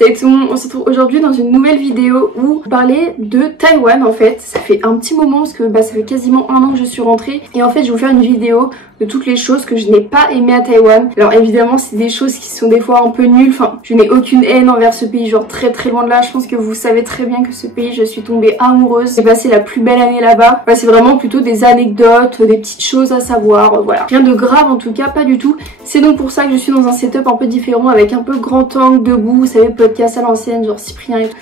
Salut tout le monde, on se retrouve aujourd'hui dans une nouvelle vidéo où parler de Taïwan en fait. Ça fait un petit moment parce que ça fait quasiment 1 an que je suis rentrée et en fait je vais vous faire une vidéo de toutes les choses que je n'ai pas aimées à Taïwan. Alors évidemment c'est des choses qui sont des fois un peu nulles, enfin je n'ai aucune haine envers ce pays, genre très loin de là. Je pense que vous savez très bien que ce pays je suis tombée amoureuse. J'ai passé la plus belle année là-bas. C'est vraiment plutôt des anecdotes, des petites choses à savoir, voilà. Rien de grave en tout cas, pas du tout. C'est donc pour ça que je suis dans un setup un peu différent avec un peu grand angle, debout, vous savez, podcast à l'ancienne, genre Cyprien et tout.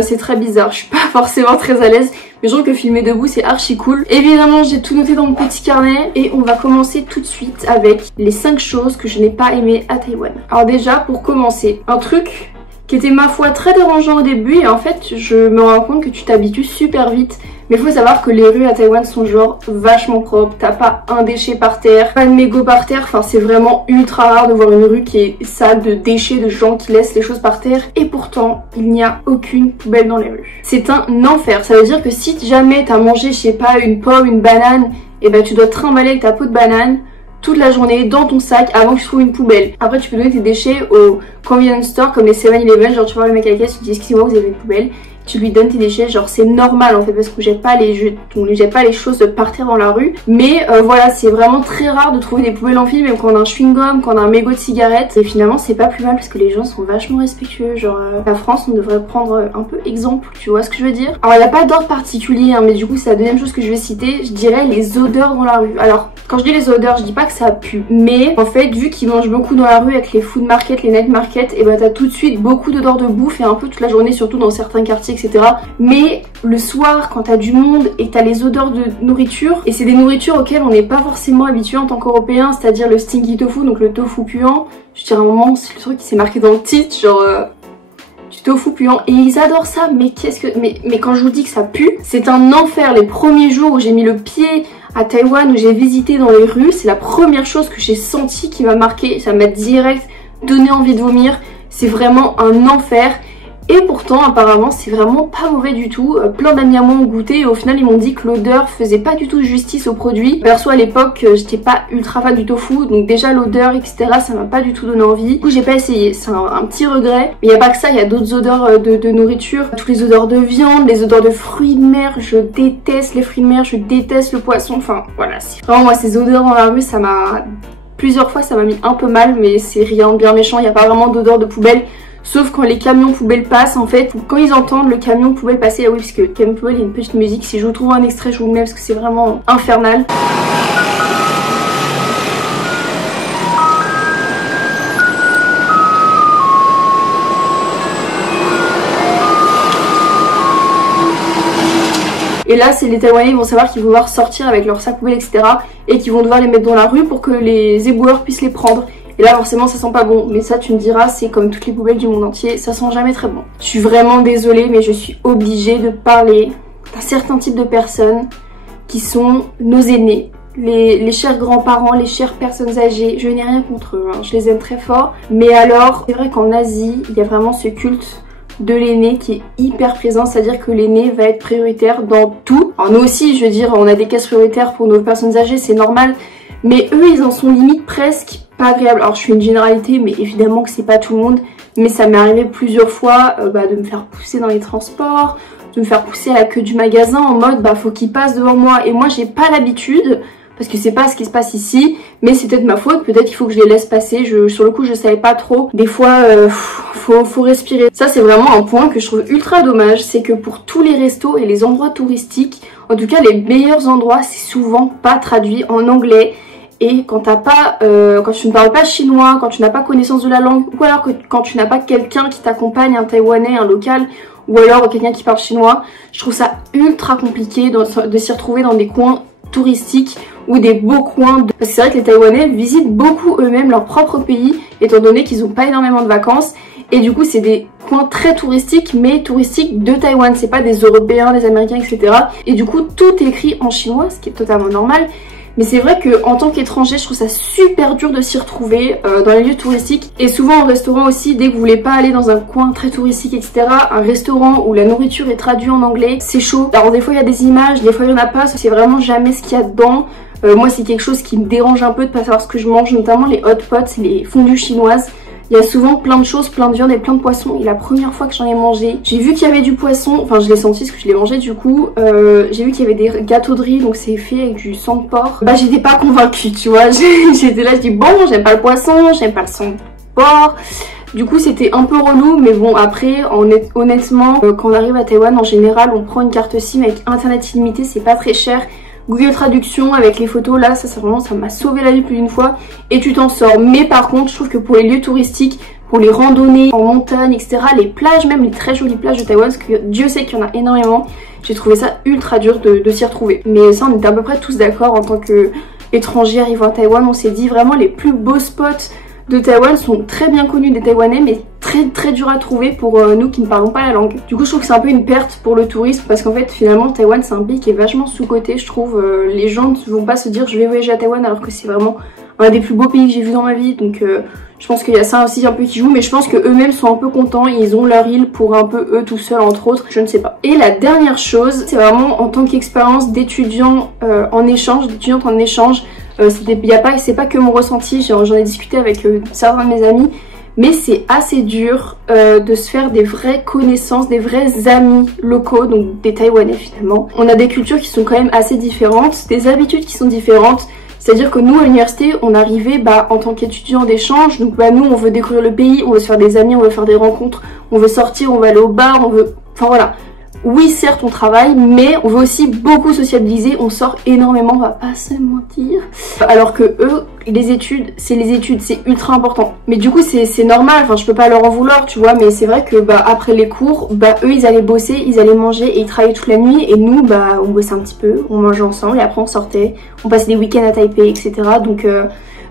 C'est très bizarre, je suis pas forcément très à l'aise, mais je trouve que filmer debout c'est archi cool. Évidemment j'ai tout noté dans mon petit carnet et on va commencer tout de suite avec les 5 choses que je n'ai pas aimées à Taïwan. Alors déjà pour commencer, un truc qui était ma foi très dérangeant au début et en fait je me rends compte que tu t'habitues super vite. Mais il faut savoir que les rues à Taïwan sont genre vachement propres, t'as pas un déchet par terre, pas de mégots par terre, enfin c'est vraiment ultra rare de voir une rue qui est sale de déchets, de gens qui laissent les choses par terre. Et pourtant, il n'y a aucune poubelle dans les rues. C'est un enfer, ça veut dire que si jamais t'as mangé, je sais pas, une pomme, une banane, et tu dois te trimballer avec ta peau de banane toute la journée dans ton sac avant que tu trouves une poubelle. Après tu peux donner tes déchets au convenience store comme les 7-Eleven, genre tu vois le mec à la caisse, tu te dis excusez-moi vous avez une poubelle, tu lui donnes tes déchets, genre c'est normal en fait parce qu'on ne jette pas les choses par terre dans la rue. Mais voilà, c'est vraiment très rare de trouver des poubelles en ville, même quand on a un chewing-gum, quand on a un mégot de cigarette. Et finalement c'est pas plus mal parce que les gens sont vachement respectueux, genre la France on devrait prendre un peu exemple, tu vois ce que je veux dire. Alors il n'y a pas d'ordre particulier mais du coup c'est la deuxième chose que je vais citer, je dirais les odeurs dans la rue. Alors quand je dis les odeurs, je dis pas que ça pue, mais en fait vu qu'ils mangent beaucoup dans la rue avec les food market, les night market, et t'as tout de suite beaucoup d'odeurs de bouffe et un peu toute la journée, surtout dans certains quartiers etc. Mais le soir quand t'as du monde et t'as les odeurs de nourriture, et c'est des nourritures auxquelles on n'est pas forcément habitué en tant qu'Européens, c'est-à-dire le stinky tofu, donc le tofu puant, je dirais à un moment c'est le truc qui s'est marqué dans le titre, genre du tofu puant, et ils adorent ça. Mais mais quand je vous dis que ça pue, c'est un enfer. Les premiers jours où j'ai mis le pied à Taïwan, où j'ai visité dans les rues, c'est la première chose que j'ai senti qui m'a marqué, ça m'a direct donné envie de vomir. C'est vraiment un enfer. Et pourtant apparemment c'est vraiment pas mauvais du tout. Plein d'amis à moi ont goûté et au final ils m'ont dit que l'odeur faisait pas du tout justice au produit. Perso à l'époque j'étais pas ultra fan du tofu, donc déjà l'odeur etc ça m'a pas du tout donné envie. Du coup j'ai pas essayé, c'est un petit regret. Mais il y a pas que ça, il y a d'autres odeurs de nourriture, toutes les odeurs de viande, les odeurs de fruits de mer, je déteste les fruits de mer, je déteste le poisson, enfin voilà. Vraiment moi ces odeurs dans la rue ça m'a... Plusieurs fois ça m'a mis un peu mal, mais c'est rien de bien méchant, il n'y a pas vraiment d'odeur de poubelle. Sauf quand les camions poubelles passent en fait, quand ils entendent le camion poubelle passer, ah oui parce que le camion poubelle il y a une petite musique, si je vous trouve un extrait je vous le mets parce que c'est vraiment infernal. Et là c'est les Taïwanais vont savoir qu'ils vont devoir sortir avec leurs sacs poubelles etc. et qu'ils vont devoir les mettre dans la rue pour que les éboueurs puissent les prendre. Et là forcément ça sent pas bon, mais ça tu me diras c'est comme toutes les poubelles du monde entier, ça sent jamais très bon. Je suis vraiment désolée mais je suis obligée de parler d'un certain type de personnes qui sont nos aînés, les chers grands-parents, les chères personnes âgées. Je n'ai rien contre eux, je les aime très fort, mais alors c'est vrai qu'en Asie il y a vraiment ce culte de l'aîné qui est hyper présent, c'est-à-dire que l'aîné va être prioritaire dans tout. Alors nous aussi je veux dire on a des caisses prioritaires pour nos personnes âgées, c'est normal, mais eux ils en sont limite presque pas agréable. Alors je fais une généralité mais évidemment que c'est pas tout le monde, mais ça m'est arrivé plusieurs fois de me faire pousser dans les transports, de me faire pousser à la queue du magasin en mode faut qu'il passe devant moi, et moi j'ai pas l'habitude parce que c'est pas ce qui se passe ici, mais c'est peut-être ma faute, peut-être il faut que je les laisse passer. Sur le coup je savais pas trop, des fois faut respirer. Ça c'est vraiment un point que je trouve ultra dommage, c'est que pour tous les restos et les endroits touristiques, en tout cas les meilleurs endroits, c'est souvent pas traduit en anglais. Et quand t'as pas, quand tu ne parles pas chinois, quand tu n'as pas connaissance de la langue, ou alors quand tu n'as pas quelqu'un qui t'accompagne, un taïwanais, un local, ou alors quelqu'un qui parle chinois, je trouve ça ultra compliqué de s'y retrouver dans des coins touristiques ou des beaux coins. Parce que c'est vrai que les Taïwanais visitent beaucoup eux-mêmes leur propre pays, étant donné qu'ils n'ont pas énormément de vacances. Et du coup c'est des coins très touristiques, mais touristiques de Taïwan, c'est pas des Européens, des Américains etc. Et du coup tout est écrit en chinois, ce qui est totalement normal. Mais c'est vrai qu'en tant qu'étranger, je trouve ça super dur de s'y retrouver dans les lieux touristiques. Et souvent en restaurant aussi, dès que vous voulez pas aller dans un coin très touristique, etc., un restaurant où la nourriture est traduite en anglais, c'est chaud. Alors des fois il y a des images, des fois il y en a pas, c'est vraiment jamais ce qu'il y a dedans. Moi c'est quelque chose qui me dérange un peu de pas savoir ce que je mange, notamment les hot pots, les fondues chinoises. il y a souvent plein de choses, plein de viande et plein de poissons. Et la première fois que j'en ai mangé, j'ai vu qu'il y avait du poisson, enfin je l'ai senti parce que je l'ai mangé du coup. J'ai vu qu'il y avait des gâteaux de riz, donc c'est fait avec du sang de porc. Bah j'étais pas convaincue, tu vois. J'étais là, je dis bon, j'aime pas le poisson, j'aime pas le sang de porc. Du coup c'était un peu relou, mais bon après honnêtement quand on arrive à Taïwan en général on prend une carte SIM avec internet illimité, c'est pas très cher. Google Traduction avec les photos là, ça vraiment ça m'a sauvé la vie plus d'une fois et tu t'en sors. Mais par contre je trouve que pour les lieux touristiques, pour les randonnées en montagne etc, les plages, même les très jolies plages de Taïwan, parce que Dieu sait qu'il y en a énormément, j'ai trouvé ça ultra dur de s'y retrouver. Mais ça on était à peu près tous d'accord en tant qu'étrangers arrivant à Taïwan, on s'est dit vraiment les plus beaux spots de Taïwan sont très bien connus des Taïwanais mais très durs à trouver pour nous qui ne parlons pas la langue. Du coup je trouve que c'est un peu une perte pour le tourisme parce qu'en fait finalement Taïwan c'est un pays qui est vachement sous-coté je trouve. Les gens ne vont pas se dire je vais voyager à Taïwan alors que c'est vraiment un des plus beaux pays que j'ai vu dans ma vie, donc je pense qu'il y a ça aussi un peu qui joue, mais je pense que eux-mêmes sont un peu contents, ils ont leur île pour un peu eux tout seuls entre autres, je ne sais pas. Et la dernière chose, c'est vraiment en tant qu'expérience d'étudiant en échange, d'étudiante en échange. C'est pas que mon ressenti, j'en ai discuté avec certains de mes amis, mais c'est assez dur de se faire des vraies connaissances, des vrais amis locaux, donc des Taïwanais finalement. On a des cultures qui sont quand même assez différentes, des habitudes qui sont différentes, c'est-à-dire que nous à l'université on arrivait en tant qu'étudiants d'échange, donc nous on veut découvrir le pays, on veut se faire des amis, on veut faire des rencontres, on veut sortir, on veut aller au bar, on veut... Enfin voilà. Oui certes on travaille mais on veut aussi beaucoup sociabiliser, on sort énormément, on va pas se mentir. Alors que eux, les études, c'est ultra important. Mais du coup c'est normal, enfin je peux pas leur en vouloir tu vois, mais c'est vrai que après les cours, eux ils allaient bosser, ils allaient manger et ils travaillaient toute la nuit et nous on bossait un petit peu, on mangeait ensemble et après on sortait, on passait des week-ends à Taipei etc.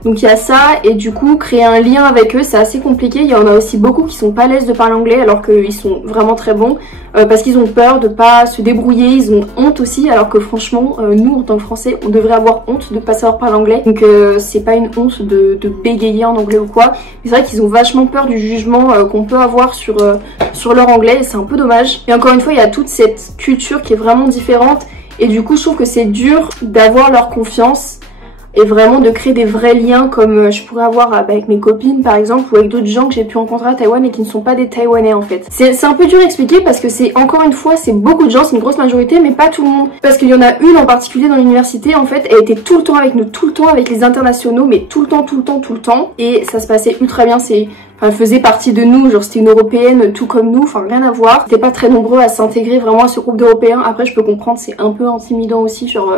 Donc il y a ça et du coup créer un lien avec eux c'est assez compliqué. Il y en a aussi beaucoup qui sont pas à l'aise de parler anglais alors qu'ils sont vraiment très bons parce qu'ils ont peur de pas se débrouiller, ils ont honte aussi alors que franchement nous en tant que français on devrait avoir honte de pas savoir parler anglais. Donc c'est pas une honte de bégayer en anglais ou quoi. Mais c'est vrai qu'ils ont vachement peur du jugement qu'on peut avoir sur leur anglais et c'est un peu dommage. Et encore une fois il y a toute cette culture qui est vraiment différente et du coup je trouve que c'est dur d'avoir leur confiance et vraiment de créer des vrais liens comme je pourrais avoir avec mes copines par exemple ou avec d'autres gens que j'ai pu rencontrer à Taïwan et qui ne sont pas des Taïwanais en fait. C'est un peu dur à expliquer parce que c'est encore une fois c'est beaucoup de gens, c'est une grosse majorité mais pas tout le monde. Parce qu'il y en a une en particulier dans l'université en fait, elle était tout le temps avec nous, tout le temps avec les internationaux mais tout le temps et ça se passait ultra bien, elle faisait partie de nous, genre c'était une européenne tout comme nous, enfin rien à voir. C'était pas très nombreux à s'intégrer vraiment à ce groupe d'européens. Après je peux comprendre, c'est un peu intimidant aussi genre...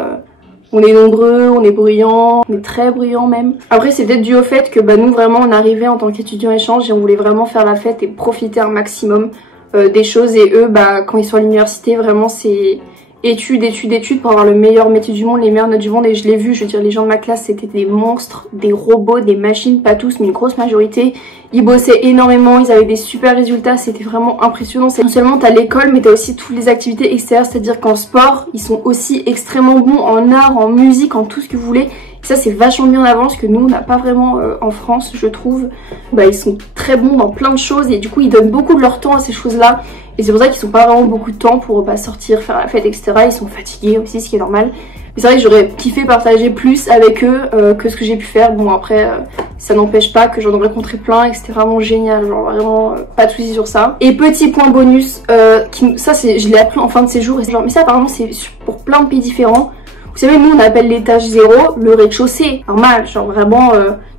On est nombreux, on est bruyants, on est très bruyants même. Après c'est peut-être dû au fait que nous vraiment on arrivait en tant qu'étudiants échange et on voulait vraiment faire la fête et profiter un maximum des choses et eux quand ils sont à l'université vraiment c'est études pour avoir le meilleur métier du monde, les meilleures notes du monde et je l'ai vu, je veux dire les gens de ma classe c'était des monstres, des robots, des machines, pas tous mais une grosse majorité. Ils bossaient énormément, ils avaient des super résultats, c'était vraiment impressionnant. Non seulement t'as l'école mais t'as aussi toutes les activités extérieures, c'est-à-dire qu'en sport ils sont aussi extrêmement bons, en art, en musique, en tout ce que vous voulez. Et ça c'est vachement bien en avance que nous on n'a pas vraiment en France je trouve. Ils sont très bons dans plein de choses et du coup ils donnent beaucoup de leur temps à ces choses là. Et c'est pour ça qu'ils n'ont pas vraiment beaucoup de temps pour sortir, faire la fête, etc. Ils sont fatigués aussi, ce qui est normal. Mais c'est vrai que j'aurais kiffé partager plus avec eux que ce que j'ai pu faire. Bon après, ça n'empêche pas que j'en ai rencontré plein et que c'était vraiment génial. Genre vraiment, pas de soucis sur ça. Et petit point bonus, ça je l'ai appris en fin de séjour. Mais ça apparemment c'est pour plein de pays différents. Vous savez, nous on appelle l'étage 0 le rez-de-chaussée. Normal, genre vraiment,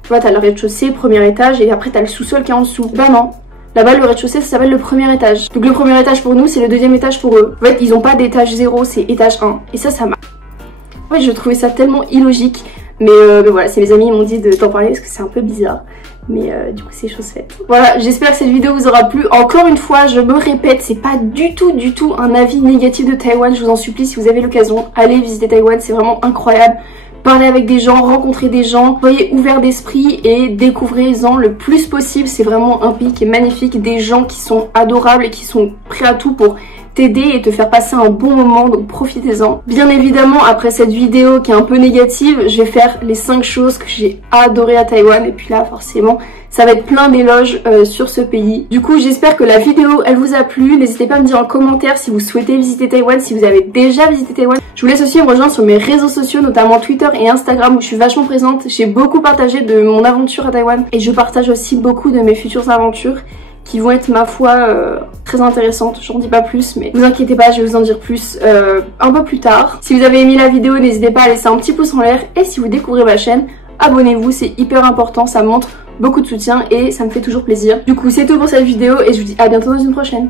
tu vois, t'as le rez-de-chaussée, premier étage et après t'as le sous-sol qui est en dessous. Non. Là-bas, le rez-de-chaussée, ça s'appelle le premier étage. Donc le premier étage pour nous, c'est le deuxième étage pour eux. En fait, ils ont pas d'étage 0, c'est étage 1. Et ça m'a... En fait, je trouvais ça tellement illogique. Mais voilà, c'est mes amis, ils m'ont dit de t'en parler parce que c'est un peu bizarre. Mais du coup, c'est chose faite. Voilà, j'espère que cette vidéo vous aura plu. Encore une fois, je me répète, c'est pas du tout un avis négatif de Taïwan. Je vous en supplie, si vous avez l'occasion, allez visiter Taïwan, c'est vraiment incroyable. Parler avec des gens, rencontrer des gens, soyez ouverts d'esprit et découvrez-en le plus possible. C'est vraiment un pays qui est magnifique, des gens qui sont adorables et qui sont prêts à tout pour t'aider et te faire passer un bon moment, donc profitez-en. Bien évidemment, après cette vidéo qui est un peu négative, je vais faire les 5 choses que j'ai adoré à Taïwan, et puis là forcément ça va être plein d'éloges sur ce pays. Du coup, j'espère que la vidéo, elle vous a plu. N'hésitez pas à me dire en commentaire si vous souhaitez visiter Taïwan, si vous avez déjà visité Taïwan. Je vous laisse aussi me rejoindre sur mes réseaux sociaux, notamment Twitter et Instagram, où je suis vachement présente. J'ai beaucoup partagé de mon aventure à Taïwan et je partage aussi beaucoup de mes futures aventures qui vont être, ma foi, très intéressantes. J'en dis pas plus, mais vous inquiétez pas, je vais vous en dire plus un peu plus tard. Si vous avez aimé la vidéo, n'hésitez pas à laisser un petit pouce en l'air, et si vous découvrez ma chaîne, abonnez-vous, c'est hyper important, ça montre beaucoup de soutien et ça me fait toujours plaisir. Du coup, c'est tout pour cette vidéo et je vous dis à bientôt dans une prochaine.